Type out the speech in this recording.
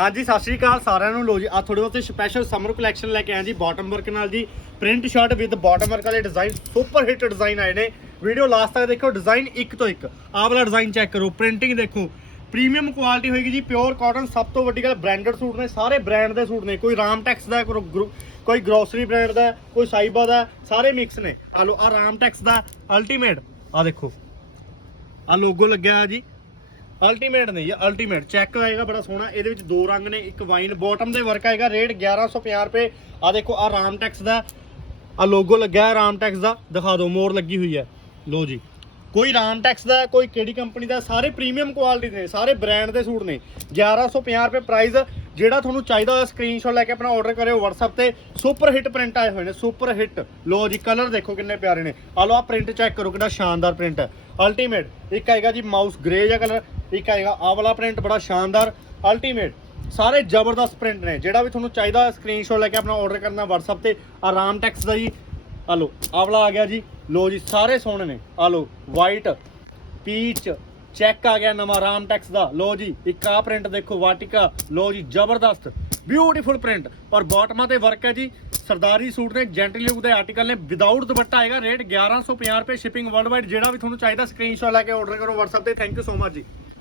ਹਾਂਜੀ, ਸਤਿ ਸ਼੍ਰੀ ਅਕਾਲ ਸਾਰਿਆਂ ਨੂੰ। ਲੋ ਜੀ ਆ ਤੁਹਾਡੇ ਵਾਸਤੇ ਸਪੈਸ਼ਲ ਸਮਰ ਕਲੈਕਸ਼ਨ ਲੈ ਕੇ ਆਇਆ ਜੀ ਬਾਟਮ ਵਰਕ ਨਾਲ ਜੀ। Print shirt with bottom work ਵਾਲੇ ਡਿਜ਼ਾਈਨ ਸੁਪਰ ਹਿੱਟ ਡਿਜ਼ਾਈਨ ਆਏ ਨੇ। ਵੀਡੀਓ ਲਾਸਟ ਤੱਕ ਦੇਖੋ ਡਿਜ਼ਾਈਨ ਇੱਕ ਤੋਂ ਇੱਕ। ਆਹ ਵਾਲਾ ਡਿਜ਼ਾਈਨ ਚੈੱਕ ਕਰੋ ਪ੍ਰਿੰਟਿੰਗ ਦੇਖੋ। ਪ੍ਰੀਮੀਅਮ ਕੁਆਲਿਟੀ ਹੋਏਗੀ ਜੀ ਪਿਓਰ ਕਾਟਨ ਸਭ ਤੋਂ ਵੱਡੀ ਗੱਲ ਬ੍ਰਾਂਡਡ ਸੂਟ ਨੇ, ਸਾਰੇ ਬ੍ਰਾਂਡ ਦੇ ਸੂਟ ਨੇ। ਕੋਈ ਰਾਮਟੈਕਸ ਦਾ, ਕੋਈ ਗਰੁ- ਕੋਈ ਗਰੋਸਰੀ ਬ੍ਰਾਂਡ ਦਾ, ਕੋਈ ਸਾਈਬਾ ਦਾ, ਸਾਰੇ ਮਿਕਸ ਨੇ। ਆ ਲੋ ਆ ਰਾਮਟੈਕਸ ਦਾ ਅਲਟੀਮੇਟ ਆ ਦੇਖੋ ਆ ਲੋਗੋ ਲੱਗਿਆ ਹੈ ਜੀ। ਅਲਟੀਮੇਟ ਨਹੀਂ ਇਹ ਅਲਟੀਮੇਟ ਚੈੱਕ ਆਏਗਾ, ਬੜਾ ਸੋਹਣਾ। ਇਹਦੇ ਵਿੱਚ ਦੋ ਰੰਗ ਨੇ, ਇੱਕ ਵਾਈਨ ਬਾਟਮ ਦੇ ਵਰਕ ਆਏਗਾ। ਰੇਟ 1150 ਰੁਪਏ। ਆ ਦੇਖੋ ਆ ਰਾਮਟੈਕਸ ਦਾ। ਆ ਲੋਗੋ ਲੱਗਿਆ ਹੈ ਰਾਮਟੈਕਸ ਦਾ। ਦਿਖਾ ਦਿਓ ਮੋਰ ਲੱਗੀ ਹੋਈ ਹੈ। ਲੋ ਜੀ। ਕੋਈ ਰਾਮਟੈਕਸ ਦਾ, ਕੋਈ ਕਿਹੜੀ ਕੰਪਨੀ ਦਾ, ਸਾਰੇ ਪ੍ਰੀਮੀਅਮ ਕੁਆਲਿਟੀ ਦੇ, ਸਾਰੇ ਬ੍ਰਾਂਡ ਦੇ ਸੂਟ ਨੇ। 1150 ਰੁਪਏ ਪ੍ਰਾਈਸ ਜਿਹੜਾ ਤੁਹਾਨੂੰ ਚਾਹੀਦਾ ਹੋਇਆ ਸਕਰੀਨਸ਼ਾਟ ਲੈ ਕੇ ਆਪਣਾ ਆਰਡਰ ਕਰਿਓ WhatsApp ਤੇ। ਸੁਪਰ ਹਿੱਟ ਪ੍ਰਿੰਟ ਆਏ ਹੋਏ ਨੇ ਸੁਪਰ ਹਿੱਟ ਲੋ ਜੀ ਕਲਰ ਦੇਖੋ ਕਿੰਨੇ ਪਿਆਰੇ ਨੇ। ਆ ਲੋ ਆ ਪ੍ਰਿੰਟ ਚੈੱਕ ਕਰੋ ਕਿੰਨਾ ਸ਼ਾਨਦਾਰ ਪ੍ਰਿੰਟ ਹੈ। ਅਲਟੀਮੇਟ ਇੱਕ ਆਏਗਾ ਜੀ ਮਾਊਸ ਗ੍ਰੇ ਜਿਹਾ ਕਲਰ ਇੱਕ ਆਏਗਾ ਆ ਵਾਲਾ ਪ੍ਰਿੰਟ ਬੜਾ ਸ਼ਾਨਦਾਰ। ਅਲਟੀਮੇਟ ਸਾਰੇ ਜ਼ਬਰਦਸਤ ਪ੍ਰਿੰਟ ਨੇ। ਜਿਹੜਾ ਵੀ ਤੁਹਾਨੂੰ ਚਾਹੀਦਾ ਸਕਰੀਨਸ਼ਾਟ ਲੈ ਕੇ ਆਪਣਾ ਆਰਡਰ ਕਰਨਾ WhatsApp ਤੇ, ਆਰਾਮ ਟੈਕਸ ਦਾ ਜੀ। ਆ ਲੋ ਆਹ ਵਾਲਾ ਆ ਗਿਆ ਜੀ। ਲੋ ਜੀ, ਸਾਰੇ ਸੋਹਣੇ ਨੇ। ਆ ਲੋ ਵਾਈਟ ਪੀਚ ਚੈੱਕ ਆ ਗਿਆ ਨਵਾਂ ਰਾਮ ਟੈਕਸ ਦਾ। ਲੋ ਜੀ, ਇੱਕ ਆ ਪ੍ਰਿੰਟ ਦੇਖੋ, ਵਾਟਿਕਾ। ਲੋ ਜੀ, ਜ਼ਬਰਦਸਤ। ਬਿਊਟੀਫੁਲ ਪ੍ਰਿੰਟ ਔਰ ਬਾਟਮਾਂ ਤੇ ਵਰਕ ਹੈ ਜੀ। ਸਰਦਾਰੀ ਸੂਟ ਨੇ ਜੈਂਟਲੀ ਲੁੱਕ ਦੇ ਆਰਟੀਕਲ ਨੇ। ਵਿਦਆਊਟ ਦੁਪੱਟਾ ਆਏਗਾ ਰੇਟ 1150 ਰੁਪਏ ਸ਼ਿਪਿੰਗ ਵਰਲਡ ਵਾਈਡ ਜਿਹੜਾ ਵੀ ਤੁਹਾਨੂੰ ਚਾਹੀਦਾ ਸਕਰੀਨਸ਼ਾਟ ਲੈ ਕੇ ਆਰਡਰ ਕਰੋ WhatsApp ਤੇ। ਥੈਂਕ ਯੂ ਸੋ ਮਚ ਜੀ।